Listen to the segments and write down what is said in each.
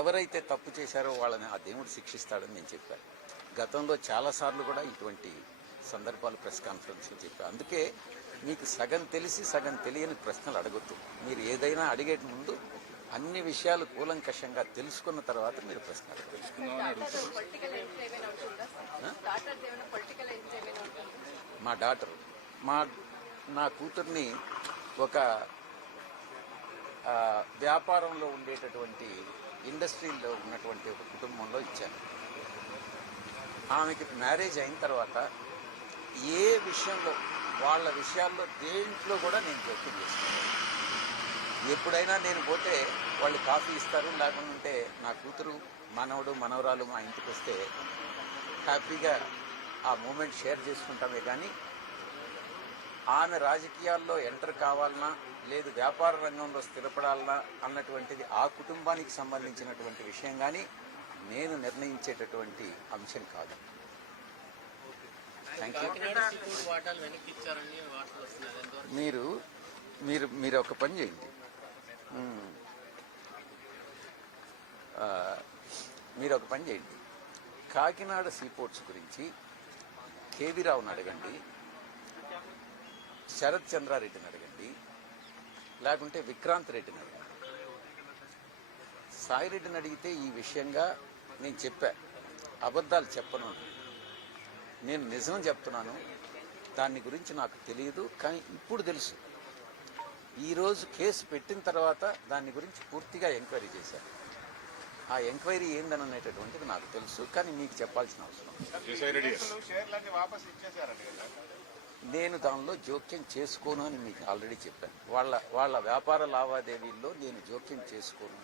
ఎవరైతే తప్పు చేశారో వాళ్ళని ఆ దేవుడు శిక్షిస్తాడని నేను చెప్పాను. గతంలో చాలాసార్లు కూడా ఇటువంటి సందర్భాలు ప్రెస్ కాన్ఫరెన్స్లో చెప్పాను. అందుకే మీకు సగం తెలిసి సగం తెలియని ప్రశ్నలు అడగొద్దు. మీరు ఏదైనా అడిగే ముందు అన్ని విషయాలు కూలంకషంగా తెలుసుకున్న తర్వాత మీరు ప్రశ్న మా డాటర్ నా కూతుర్ని ఒక వ్యాపారంలో ఉండేటటువంటి ఇండస్ట్రీలో ఉన్నటువంటి ఒక కుటుంబంలో ఇచ్చాను. ఆమెకి మ్యారేజ్ అయిన తర్వాత ఏ విషయంలో వాళ్ళ విషయాల్లో దేంట్లో కూడా నేను జోక్యం చేసుకున్నాను. ఎప్పుడైనా నేను పోతే వాళ్ళు కాఫీ ఇస్తారు, లేకుంటే నా కూతురు మనవడు మనవరాలు మా ఇంటికి వస్తే హ్యాపీగా ఆ మూమెంట్ షేర్ చేసుకుంటామే. కానీ ఆమె రాజకీయాల్లో ఎంటర్ కావాలన్నా లేదు వ్యాపార రంగంలో స్థిరపడాలన్నా అన్నటువంటిది ఆ కుటుంబానికి సంబంధించినటువంటి విషయం, కానీ నేను నిర్ణయించేటటువంటి అంశం కాదు. మీరు మీరు మీరు ఒక పని చేయండి. కాకినాడ సీపోర్ట్స్ గురించి కేవీ రావుని అడగండి, శరత్ చంద్రారెడ్డిని అడగండి, లేకుంటే విక్రాంత్ రెడ్డిని అడగండి. సాయిరెడ్డిని అడిగితే ఈ విషయంగా నేను చెప్పా, అబద్ధాలు చెప్పను, నేను నిజం చెప్తున్నాను. దాని గురించి నాకు తెలియదు, కానీ ఇప్పుడు తెలుసు. ఈరోజు కేసు పెట్టిన తర్వాత దాని గురించి పూర్తిగా ఎంక్వైరీ చేశారు. ఆ ఎంక్వైరీ ఏందనేటటువంటిది నాకు తెలుసు, కానీ మీకు చెప్పాల్సిన అవసరం. నేను దానిలో జోక్యం చేసుకోను అని మీకు ఆల్రెడీ చెప్పాను. వాళ్ళ వ్యాపార లావాదేవీల్లో నేను జోక్యం చేసుకోను.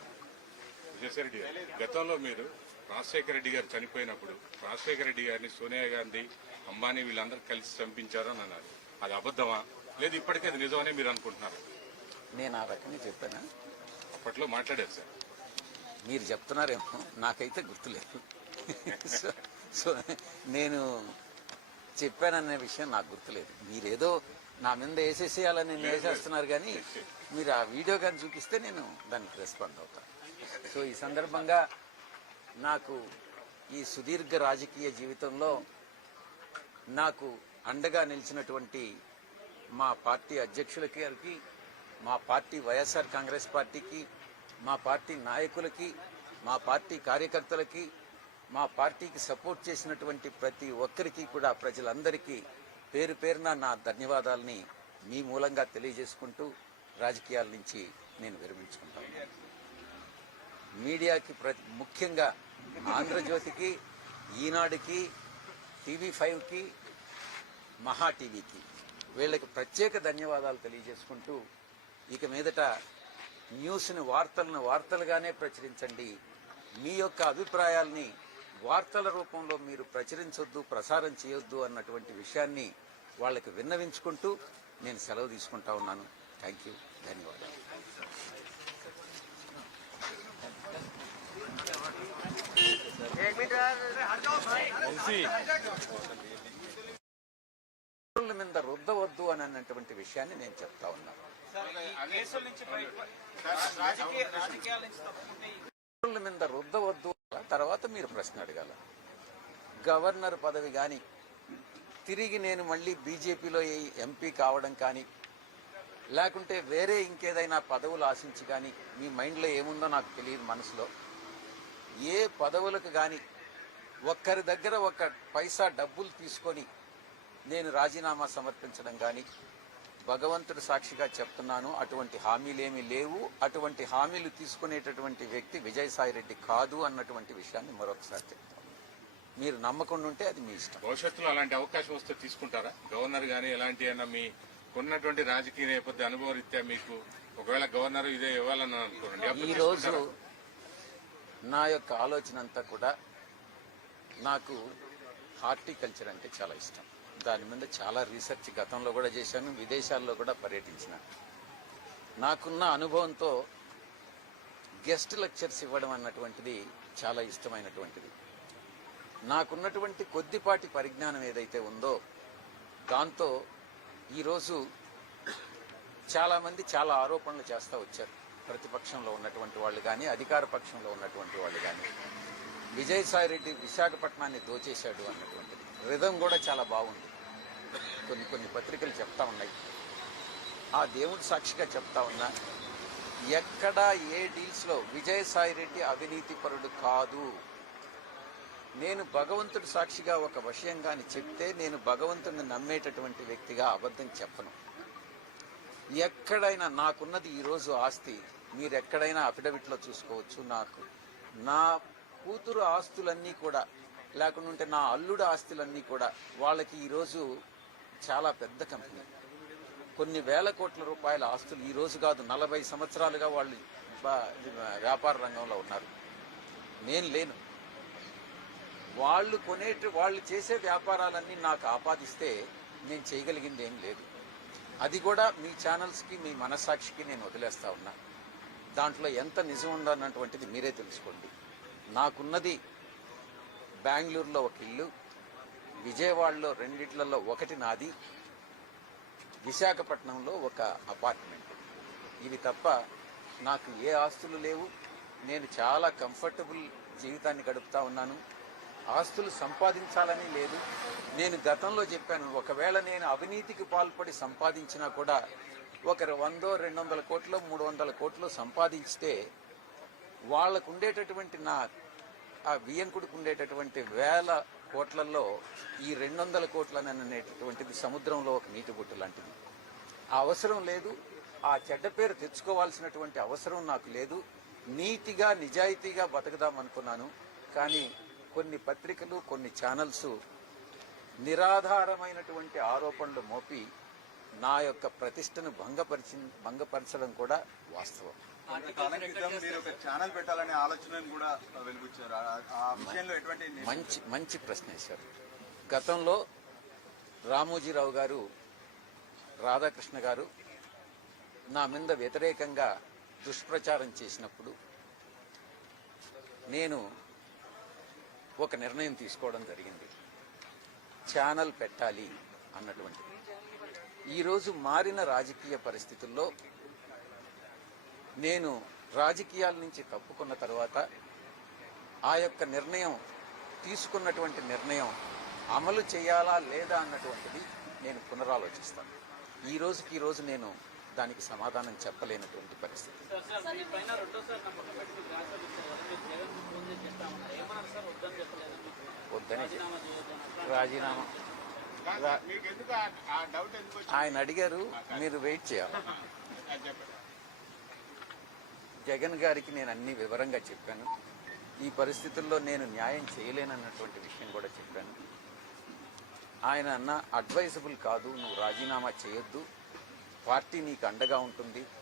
విజయసాయిరెడ్డి గారు, గతంలో మీరు రాజశేఖర రెడ్డి గారు చనిపోయినప్పుడు రాజశేఖర రెడ్డి గారిని సోనియా గాంధీ, అంబానీ వీళ్ళందరూ కలిసి చంపించారు అని అన్నారు. అది అబద్ధమా, లేదు ఇప్పటికే అది నిజమని మీరు అనుకుంటున్నారు? నేను ఆ రకంగా చెప్పానా? అప్పట్లో మాట్లాడారు సార్. మీరు చెప్తున్నారేమో, నాకైతే గుర్తులేదు. సో నేను చెప్పాననే విషయం నాకు గుర్తులేదు. మీరేదో నా మీద వేసేసేయాలని నేను వేసేస్తున్నారు, కానీ మీరు ఆ వీడియో కానీ చూపిస్తే నేను దానికి రెస్పాండ్ అవుతాను. సో ఈ సందర్భంగా నాకు ఈ సుదీర్ఘ రాజకీయ జీవితంలో నాకు అండగా నిలిచినటువంటి మా పార్టీ అధ్యక్షులకి, మా పార్టీ వైఎస్ఆర్ కాంగ్రెస్ పార్టీకి, మా పార్టీ నాయకులకి, మా పార్టీ కార్యకర్తలకి, మా పార్టీకి సపోర్ట్ చేసినటువంటి ప్రతి ఒక్కరికి కూడా, ప్రజలందరికీ పేరు పేరున నా ధన్యవాదాలని మీ మూలంగా తెలియజేసుకుంటూ రాజకీయాల నుంచి నేను విరమించుకుంటాను. మీడియాకి ముఖ్యంగా ఆంధ్రజ్యోతికి, ఈనాడుకి, టీవీ5కి, మహా టీవీకి, వీళ్ళకి ప్రత్యేక ధన్యవాదాలు తెలియజేసుకుంటూ, ఇక మీదట న్యూస్ని వార్తలుగానే ప్రచురించండి. మీ యొక్క అభిప్రాయాల్ని వార్తల రూపంలో మీరు ప్రచురించొద్దు, ప్రసారం చేయొద్దు అన్నటువంటి విషయాన్ని వాళ్ళకి విన్నవించుకుంటూ నేను సెలవు తీసుకుంటా ఉన్నాను. థ్యాంక్ యూ, ధన్యవాదాలు. మీద రుద్దవద్దు అని అన్నటువంటి విషయాన్ని నేను చెప్తా ఉన్నాను. మీద రుద్దవద్దు, తర్వాత మీరు ప్రశ్న అడగాల. గవర్నర్ పదవి కానీ, తిరిగి నేను మళ్ళీ బీజేపీలో ఎంపీ కావడం కానీ, లేకుంటే వేరే ఇంకేదైనా పదవులు ఆశించి కానీ, మీ మైండ్లో ఏముందో నాకు తెలియదు. మనసులో ఏ పదవులకు కానీ ఒక్కరి దగ్గర ఒక్క పైసా డబ్బులు తీసుకొని నేను రాజీనామా సమర్పించడం కానీ, భగవంతుడి సాక్షిగా చెప్తున్నాను, అటువంటి హామీలేమీ లేవు. అటువంటి హామీలు తీసుకునేటటువంటి వ్యక్తి విజయసాయిరెడ్డి కాదు అన్నటువంటి విషయాన్ని మరొకసారి చెప్తాను. మీరు నమ్మకుండా ఉంటే అది మీ ఇష్టం. భవిష్యత్తులో అలాంటి అవకాశం వస్తే తీసుకుంటారా? గవర్నర్ కానీ ఎలాంటి అయినా మీ ఉన్నటువంటి రాజకీయ నేపథ్య అనుభవ రీత్యా మీకు ఒకవేళ గవర్నర్ ఇదే ఇవ్వాలని అనుకోండి, ఈరోజు నా యొక్క ఆలోచన అంతా కూడా, నాకు హార్టికల్చర్ అంటే చాలా ఇష్టం. దాని మీద చాలా రీసెర్చ్ గతంలో కూడా చేశాను, విదేశాల్లో కూడా పర్యటించిన. నాకున్న అనుభవంతో గెస్ట్ లెక్చర్స్ ఇవ్వడం అన్నటువంటిది చాలా ఇష్టమైనటువంటిది. నాకున్నటువంటి కొద్దిపాటి పరిజ్ఞానం ఏదైతే ఉందో దాంతో ఈరోజు చాలామంది చాలా ఆరోపణలు చేస్తూ వచ్చారు. ప్రతిపక్షంలో ఉన్నటువంటి వాళ్ళు కానీ అధికార పక్షంలో ఉన్నటువంటి వాళ్ళు కానీ విజయసాయి రెడ్డి విశాఖపట్నాన్ని దోచేశాడు అన్నటువంటిది రిధం కూడా చాలా బాగుంది. కొన్ని పత్రికలు చెప్తా ఉన్నాయి. ఆ దేవుడి సాక్షిగా చెప్తా ఉన్నా, ఎక్కడా ఏ డీల్స్లో విజయసాయి రెడ్డి అవినీతి పరుడు కాదు. నేను భగవంతుడి సాక్షిగా ఒక విషయం కానీ చెప్తే నేను భగవంతుడిని నమ్మేటటువంటి వ్యక్తిగా అబద్ధం చెప్పను. ఎక్కడైనా నాకున్నది ఈరోజు ఆస్తి మీరు ఎక్కడైనా అఫిడవిట్లో చూసుకోవచ్చు. నా కూతురు ఆస్తులన్నీ కూడా లేకుండా ఉంటే నా అల్లుడు ఆస్తులన్నీ కూడా వాళ్ళకి ఈరోజు చాలా పెద్ద కంపెనీ, కొన్ని వేల కోట్ల రూపాయల ఆస్తులు ఈరోజు కాదు 40 సంవత్సరాలుగా వాళ్ళు వ్యాపార రంగంలో ఉన్నారు. నేను లేను. వాళ్ళు చేసే వ్యాపారాలన్నీ నాకు ఆపాదిస్తే నేను చేయగలిగింది ఏం లేదు. అది కూడా మీ ఛానల్స్కి మీ మనస్సాక్షికి నేను వదిలేస్తా ఉన్నా. దాంట్లో ఎంత నిజం ఉందన్నటువంటిది మీరే తెలుసుకోండి. నాకున్నది బెంగళూరులో ఒక ఇల్లు, విజయవాడలో 2 ఒకటి నాది, విశాఖపట్నంలో ఒక అపార్ట్మెంట్. ఇవి తప్ప నాకు ఏ ఆస్తులు లేవు. నేను చాలా కంఫర్టబుల్ జీవితాన్ని గడుపుతా ఉన్నాను. ఆస్తులు సంపాదించాలని లేదు. నేను గతంలో చెప్పాను, ఒకవేళ నేను అవినీతికి పాల్పడి సంపాదించినా కూడా ఒకరు 100, 200 కోట్లు 300 కోట్లు సంపాదించితే వాళ్ళకు ఉండేటటువంటి ఆ వియ్యంకుడికి ఉండేటటువంటి వేల కోట్లలో ఈ 200 కోట్లని అనేటటువంటిది సముద్రంలో ఒక నీటి బొట్టు లాంటిది. ఆ అవసరం లేదు. ఆ చెడ్డ పేరు తెచ్చుకోవాల్సినటువంటి అవసరం నాకు లేదు. నీతిగా నిజాయితీగా బతుకుదామనుకున్నాను. కానీ కొన్ని పత్రికలు కొన్ని ఛానల్స్ నిరాధారమైనటువంటి ఆరోపణలు మోపి నా యొక్క ప్రతిష్టను భంగపరచడం కూడా వాస్తవం. కొంతకాలం క్రితం మీరు ఒక ఛానల్ పెట్టాలనే ఆలోచనను కూడా వెలుగుచ్చారు. ఆ విషయంలో ఎటువంటి మంచి ప్రశ్న వేశారు. గతంలో రామోజీరావు గారు, రాధాకృష్ణ గారు నా మీద వ్యతిరేకంగా దుష్ప్రచారం చేసినప్పుడు నేను ఒక నిర్ణయం తీసుకోవడం జరిగింది, ఛానల్ పెట్టాలి అన్నటువంటిది. ఈరోజు మారిన రాజకీయ పరిస్థితుల్లో నేను రాజకీయాల నుంచి తప్పుకున్న తర్వాత ఆ యొక్క తీసుకున్నటువంటి నిర్ణయం అమలు చేయాలా లేదా అన్నటువంటిది నేను పునరాలోచిస్తాను. ఈ రోజు నేను దానికి సమాధానం చెప్పలేనటువంటి పరిస్థితి. వద్దని రాజీనామా ఆయన అడిగారు, మీరు వెయిట్ చేయాలి. జగన్ గారికి నేను అన్ని వివరంగా చెప్పాను. ఈ పరిస్థితుల్లో నేను న్యాయం చేయలేనన్నటువంటి విషయం కూడా చెప్పాను. ఆయన అడ్వైజబుల్ కాదు, నువ్వు రాజీనామా చేయొద్దు, పార్టీ నీకు అండగా ఉంటుంది,